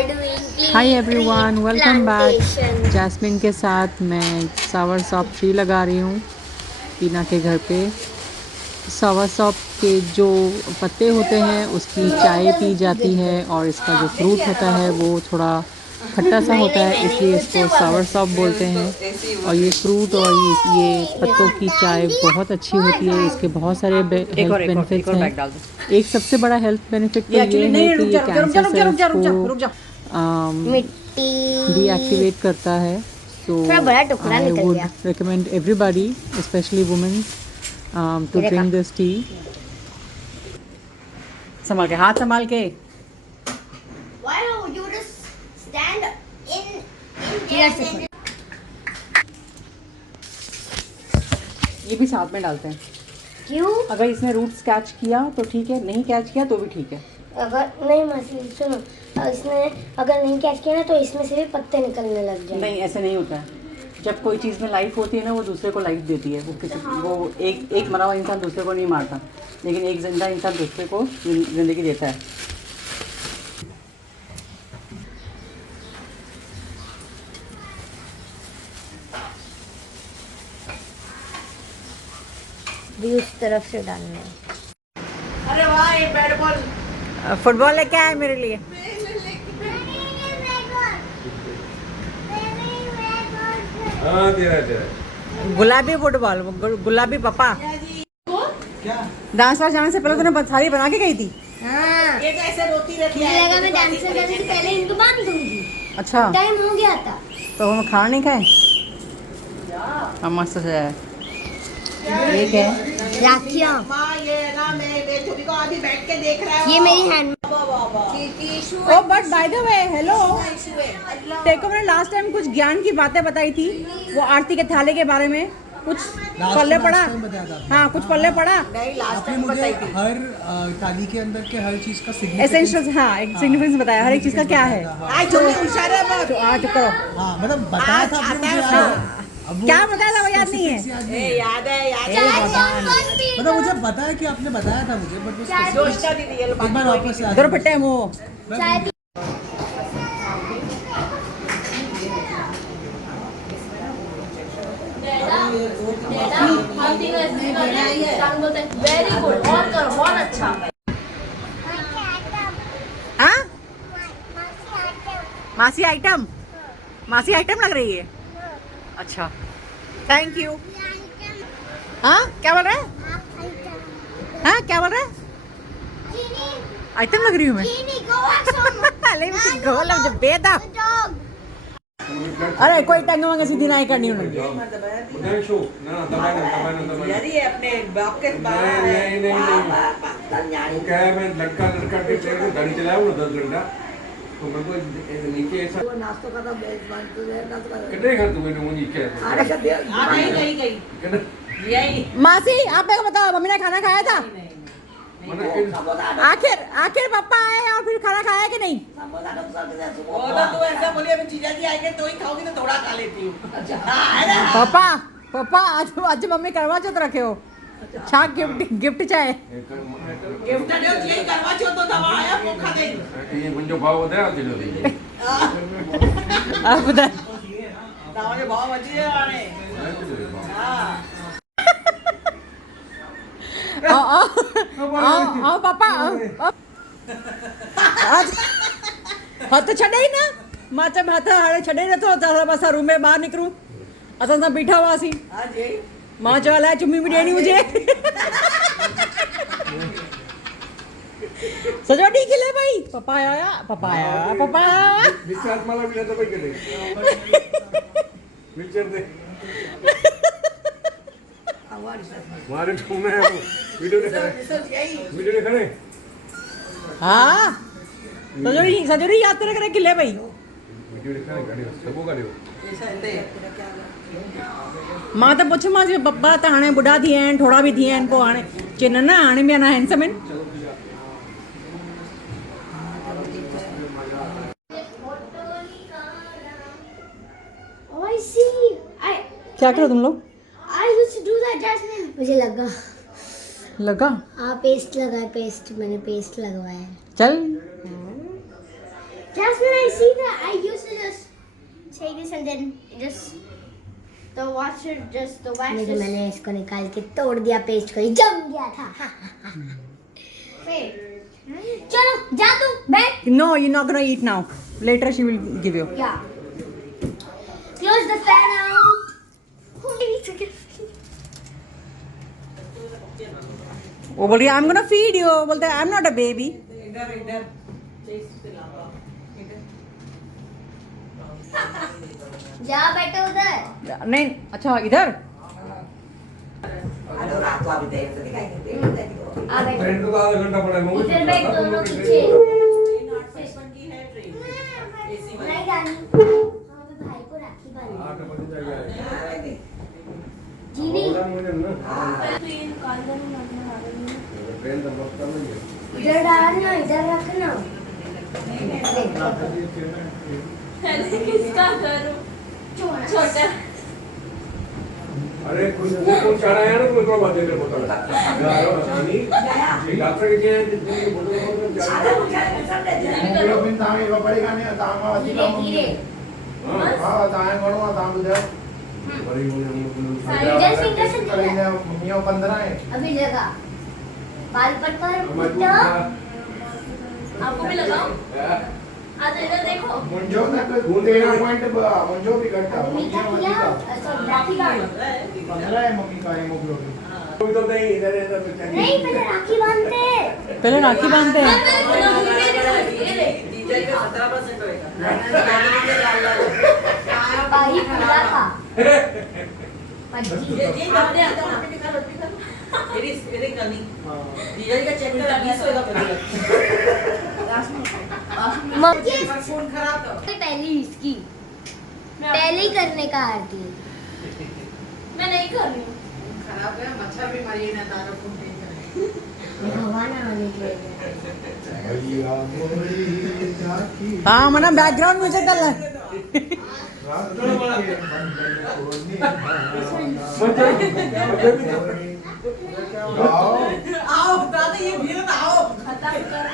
are doing clean hi everyone, tree welcome back. plantation. Jasmine के साथ मैं सावर shop tree लगा रही हूँ टीना के घर पे। सावर सॉप के जो पत्ते होते हैं उसकी चाय पी जाती है और इसका जो फ्रूट होता है वो थोड़ा खट्टा सा होता है, इसलिए इसको सावर सॉप बोलते हैं। और ये फ्रूट और ये पत्तों की चाय बहुत अच्छी होती है। इसके बहुत सारे हेल्थ बेनिफिट्स हैं। एक सबसे बड़ा हेल्थ बेनिफिट तो ये है कि ये कैंसर सेल्स को मिट्टी डीएक्टिवेट करता है। सो थोड़ा बड़ा टुकड़ा आई निकल वुड गया। Recommend everybody, specially women, to drink this tea. संभाल के, हाथ संभाल के। Why don't you just stand in there? ये भी साथ में डालते हैं। क्यों? अगर इसने रूट्स कैच किया तो ठीक है, नहीं कैच किया तो भी ठीक है। अगर नहीं मछली सुनो, इसने अगर नहीं कैच किया ना तो इसमें से भी पत्ते निकलने लग जाए। नहीं, ऐसे नहीं होता है। जब कोई चीज़ में लाइफ होती है ना, वो दूसरे को लाइफ देती है। वो एक मरा हुआ इंसान दूसरे को नहीं मारता, लेकिन एक जिंदा इंसान दूसरे को जिंदगी देता है। भी उस तरफ से डालना है। अरे वाह, ये बैट बॉल फुटबॉल लेके आया मेरे लिए। गुलाबी फुटबॉल, गुलाबी पापा। डांस क्लास जाने से पहले तूने साड़ी बना के गई थी। हाँ। ये कैसे रोती रहती है? मुझे लगा मैं डांस करने से पहले इनको बांध दूंगी। अच्छा, टाइम हो गया था तो हम खाना नहीं खाए। हाँ, मस्त से है। ये क्या है? राखियाँ। माँ ये ना मैं छोटी को अभी बैठ के देख रहा है। ये मेरी hand. Oh but by the way, hello, देखो मैंने लास्ट टाइम कुछ ज्ञान की बातें बताई थी, वो आरती के थाले के बारे में कुछ पल्ले पड़ा। हाँ, कुछ पल्ले पड़ा। नहीं, लास्ट आपने टाइम मुझे बताई थी। हर थाली के अंदर के हर चीज का सिग्निफिकेंस, एसेंशियल्स, हाँ, एक सिग्निफिकेंस बताया हर एक चीज का क्या है। आज छोटी होशियार है बहुत। चुप करो। हाँ मतलब बताया था आपने मुझे, आता याद है। है। अब वो क्या बताया था वो याद नहीं है। specifics याद ए, नहीं है। याद है याद ए, है। भगवान। मतलब मुझे पता है कि आपने बताया था मुझे, बट वो specifics जोशना दीदी ये लो, एक बार वापस से इधर फटे मुंह। वेरी गुड, और करो, बहुत अच्छा। हाँ, मासी आइटम, मासी आइटम लग रही है। अच्छा, थैंक यू। हाँ, क्या बोल रहे हैं? हाँ, क्या बोल रहे हैं? आइटम लग रही हूँ मैं। अरे मुझे गोल मुझे बेदा। अरे कोई टंग वंग सीधी नहीं करनी उन्होंने। यारी है अपने बाप के वो क्या है, मैं लड़का के गाड़ी चलाया हूँ 10 घंटा, तो मेरे को नीचे ऐसा नाश्तो का तो कितने घर तुम्हें मुझे क्या नहीं यही मासी, आप मेरे को बताओ, मम्मी ने खाना खाया था? आखिर पापा आए और फिर खाना खाया कि नहीं? वो तो तू ऐसा बोली, अभी जीजा जी आएंगे तो ही खाओगी, तो थोड़ा खा लेती हूँ। पापा आज मम्मी करवा चौथ रखे हो। छा गिफ्ट चाहे गिफ्ट दे जी, करवा चौथ तो दवा आया वो खा देंगे। ये मुझे भाव होता है चलो दीजिए। आप बता। दवा के भाव बची है आने। हां आओ पापा, हाथ तो छड़े ही ना, मां जब हाथ हाड़े छड़े न तो तारा बस रूम में बाहर निकलूं असां सां बीठा हुआसीं। हां जी मां चयो अलाए चुम्मी बि ॾियणी हुजे। सॼो ॾींहुं खिले पई, पप्पा आया। विचार मला भी तो भाई करे विचार दे हमारे तो में वीडियो ने खड़े। हाँ, सॼो ॾींहुं यात्रा करे खिले पई। वीडियो ने खड़े सबो करे मां त पुछमांसि पप्पा त हाणे बुढ़ा थी विया आहिनि, थोरा बि थी विया आहिनि, पोइ हाणे चए न हाणे बि अञा हैंडसम आहिनि। क्या करो तुम लोग? मुझे लगा पेस्ट लगाया, पेस्ट मैंने पेस्ट लगवाया। चल। Jasmine, I see that? I used to just say this and then just the wax मैंने इसको निकाल के तोड़ दिया पेस्ट को, जम गया था। चलो जा तू बैठ। No, you're not gonna eat now. Later she will give you. Yeah. Close the fan out. वो बोल रही है I'm gonna feed you. बोलते हैं I'm not a baby. इधर इधर जा बैठो उधर। नहीं अच्छा इधर। रात को अभी देर से दिखाई नहीं देती। आ बैठो। ट्रेन तो आधा घंटा पड़ा है इधर बैठ दोनों पीछे। नहीं जानी। हमारे भाई को राखी बांधनी। 8 बजे जाएगा। जीनी। ट्रेन तो मस्त नहीं है। इधर डालना, इधर रखना। किसका करूं? छोटा अरे कुछ वो चारा है ना कोई बात नहीं बोलता यार नहीं डॉक्टर के जे बिन तांगे पड़ेगा नहीं तांगा वाली धीरे धीरे। हां तांगे गणवा तांग उधर बड़ी इधर से इधर से करेंगे मियो 15 है अभी लगा। बाल पर हमारे आपको भी लगाओ। आज इधर देखो। मुंजो तक 13 पॉइंट मुंजो भी घटा मीठा किया सब राखी बांध। 15 है मम्मी का हेमोग्लोबिन कोई तो नहीं इधर इधर नहीं पहले राखी बांधते। पहले राखी बांधते हैं। डीजे का 17% होएगा। भाई पूरा था। मज्जी। ये आपने आता वहां पे दिखा लो दिखा लो। ये कमी। डीजे का चेक करा 20 होएगा पड़ेगा। मम्मी फोन खराब तो पहली इसकी पहले ही करने का आरती। मैं नहीं कर रही हूँ। खराब है मच्छर भी मारिए ना तारो को नहीं करे। भगवान आने के भैया मोरी जाकी हाँ मना बैकग्राउंड म्यूजिक डालना है। आओ दादा ये भीड़ आओ खत्म कर।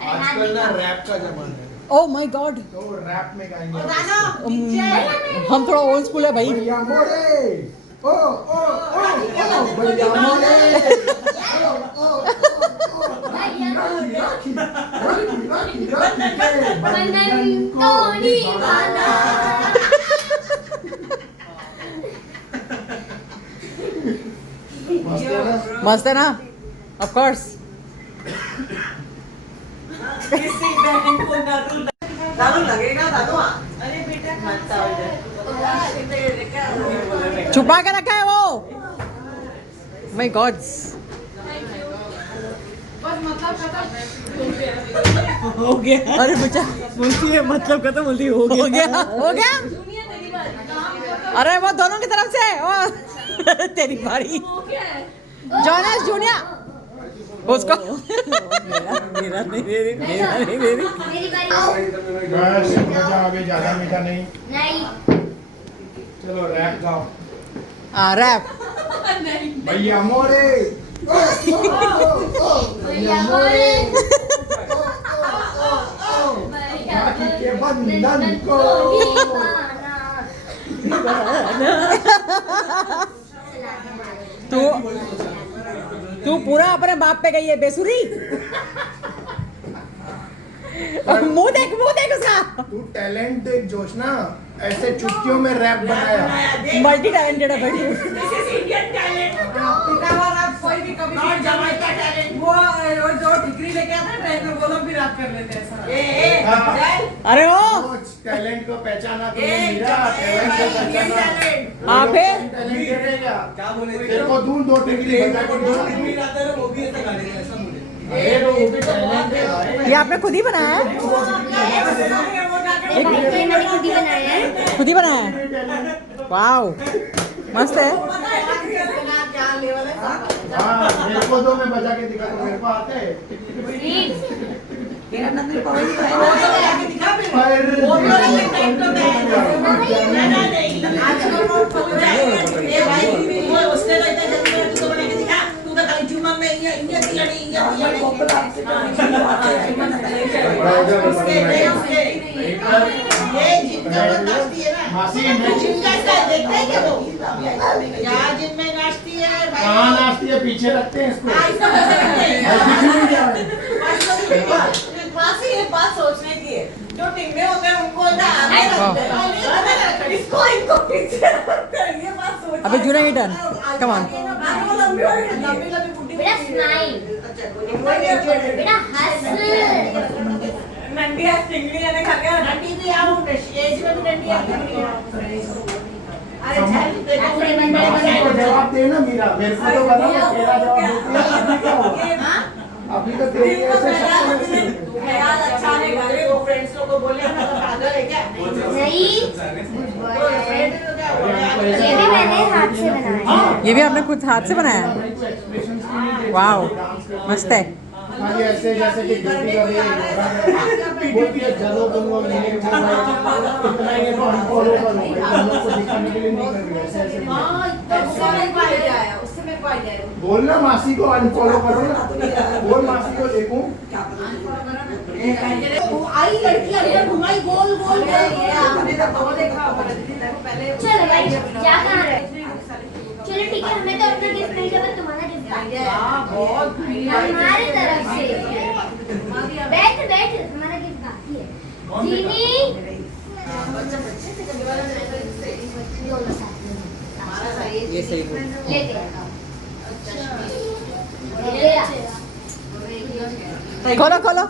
आजकल ना रैप का जमाना है ओह माय गॉड। तो रैप में गाएंगे दादा हम थोड़ा ओल्ड स्कूल है भाई। भैया मोरे ओ ओ ओ भैया मोरे राखी बंधन को निभाना। मस्त है ना? Of course. किसी बहन को दादू लगेगा दादू। अरे बेटा मत आओ इधर। छुपा के रखा है वो। My God's. हो गया। अरे बच्चा बोलती है मतलब खत्म बोलती हो हो गया हो गया। अरे वो दोनों की तरफ से वो तेरी बारी। जॉनस जूनियर उसको मेरा नहीं मेरी मेरी बारी। बस मजा आ गई ज्यादा मीठा नहीं नहीं चलो रैप गाओ रैप। भैया मोरे भैया मोरे राखी के बंधन को तू पूरा अपने बाप पे गई है बेसुरी। मुंह देख उसका। तू टैलेंट देख जोशना ऐसे चुटकियों में रैप बनाया मल्टी टैलेंटेड है भाई। इंडियन टैलेंट आप कोई भी कभी नॉट जमाइका टैलेंट वो जो डिग्री लेके आता है ड्राइवर वो लोग भी रैप कर लेते हैं ऐसा। अरे ओ टैलेंट को पहचाना तूने मेरा टैलेंट को पहचाना हाँ फिर टैलेंटेड है क्या क्या बोले तेरे को दूर 2 डिग्री बता के जो डिग्री लाते हैं वो भी ऐसा गाने ऐसा बोले। अरे वो भी टैलेंट है ये आपने खुद ही बनाया है? ये मैंने खुद ही बनाया है। खुद ही बनाया है? वाओ मस्त है। क्या लेवल है हां मेरे को दो मैं बजा के दिखा तो मेरे को आते हैं तेरा नंदी पवन ही है वो तो आके दिखा फिर पर वो भी अलग टाइप का है नहीं आजकल नोट पहुंच जाएगा ये भाई वो उसने तो इतना जल्दी तू तो बना के दिखा तू तो खाली जुम्मन में इंडिया दिया नहीं इंडिया दिया नहीं ये जिनका वो नाचती है ना मासी जिनका स्टाइल देखते हैं क्या वो यहाँ जिम में नाचती है कहाँ नाचती है, पीछे रखते हैं इसको। इसको पीछे रखते हैं। मासी ये बात सोचने की है, जो टिंगे होते हैं उनको ना आगे रखते हैं, इसको इनको पीछे रखते हैं, ये बात सोचने अबे जुड़ा ये डन कम ऑन बेटा स्माइल, बेटा हंस। नंदी चिंगड़ी आने खा गया नंदी भी आऊं स्टेज में भी नंदी आती है अरे को जवाब देना मीरा, मेरे को तो बता ना तेरा जवाब देती है। अभी तो तेरी ऐसे ख्याल अच्छा नहीं कर रही, वो फ्रेंड्स लोग को बोले ना तो पागल है क्या नहीं, ये भी मैंने हाथ से बनाया। ये भी आपने खुद हाथ से बनाया? वाओ मस्त है। खाली ऐसे जैसे कि ड्यूटी कर रही है, बोलती है चलो तुम लोग नहीं इतना ये तो अनफॉलो करो, हम लोग को दिखाने के लिए नहीं कर रही है, ऐसे ऐसे उससे मेरे को आइडिया आया, उससे मेरे को आइडिया आया। बोलना मासी को अनफॉलो करो ना, बोल मासी को देखूं। आई लड़की अंदर घुमाई गोल गोल ये आपने तो देखा होगा पहले। चलो भाई क्या कहाँ रहे? चलो ठीक है, हमें तो अपना गिफ्ट मिल गया, पर तुम्हारा गिफ्ट बहुत हमारी तरफ से। बैठ बैठ, तुम्हारा गिफ्ट बाकी है। चीनी दोनों साथ में ये सही बोल। लेते हैं। खोलो खोलो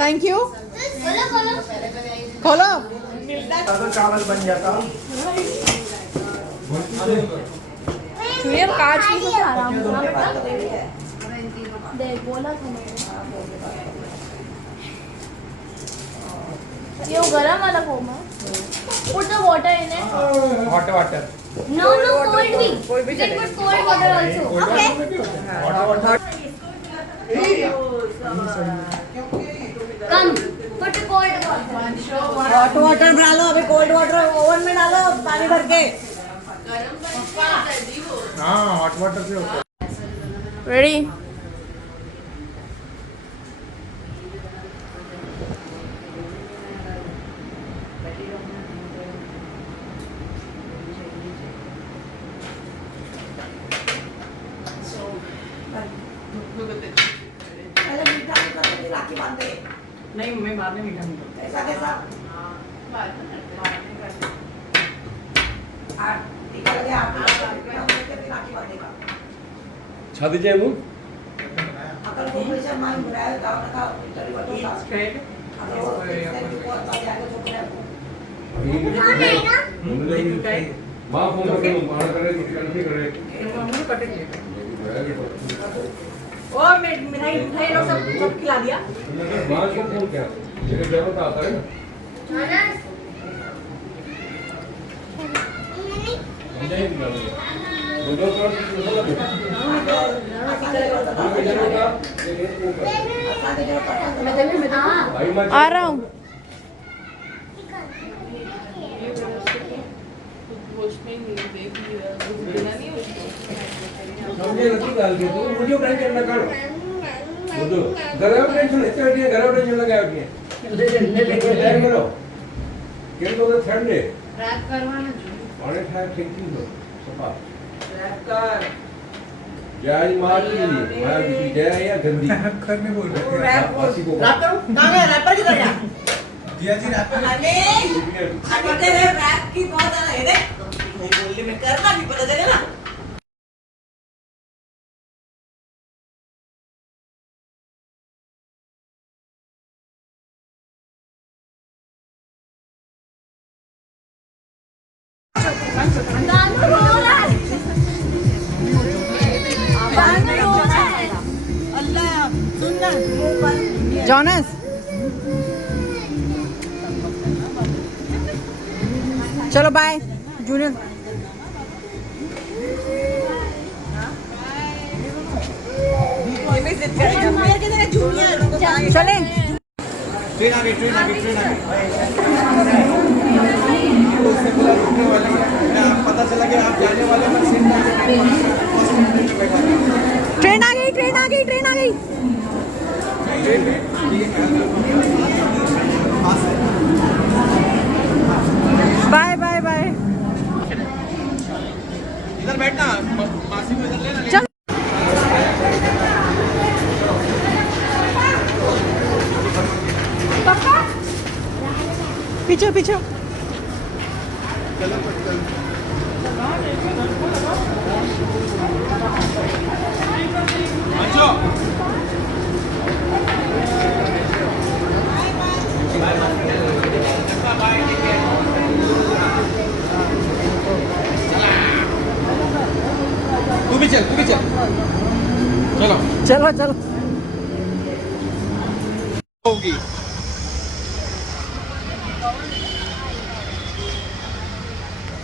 थैंक यू खोलो खोलो। खोलो। तो चावल बन जाता। चुनियर काट की तो आराम देख बोला था मैंने। ये वो गरम वाला फोम है। Put the water in it. Hot water No, no, cold भी. You can put cold water also. Okay. Come, put cold water. Hot water बना लो, अभी कोल्ड वाटर ओवन में डालो पानी भर के। हाँ हॉट वाटर से होता है। Ready? नहीं मम्मी बाद में मीठा नहीं ऐसा कैसा छाती जाए मुंह माँ फोन करके मार करे करे ओ मिठाई मिठाई लोग सब खिला दिया। माँ को फोन क्या मेरे ड्राइवर का आता है ना Jonas. समझाइए निकालो दो आ रहा हूँ। वीडियो टेंशन ना करो बुद्धू गरम टेंशन इतने होती है गरम टेंशन लगा होती है टाइम करो केम तो ठंडे रैप करवाना और एक है थिंकिंग दो सपा रैप कर जय मार दी मार दी जय या गंदी करने बोल रहे थे। रैप वासी को रैप करो कहां है रैपर किधर गया जिया जी रात में अरे अभी तेरे रैप की बहुत ज्यादा है देख बोलने में करना भी पता चले ना। जॉनस चलो बाय जूनियर चले ट्रेन आ गई ट्रेन आ गई ट्रेन आ गई। उससे बोला रुकने वाली है, पता चला कि आप जाने वाले पर सीट ट्रेन आ गई ट्रेन आ गई ट्रेन आ गई बाय बाय बाय। इधर बैठना, मासी को इधर लेना। चल पीछे पीछे। अच्छा तू भी चल चलो चलो चलो। होगी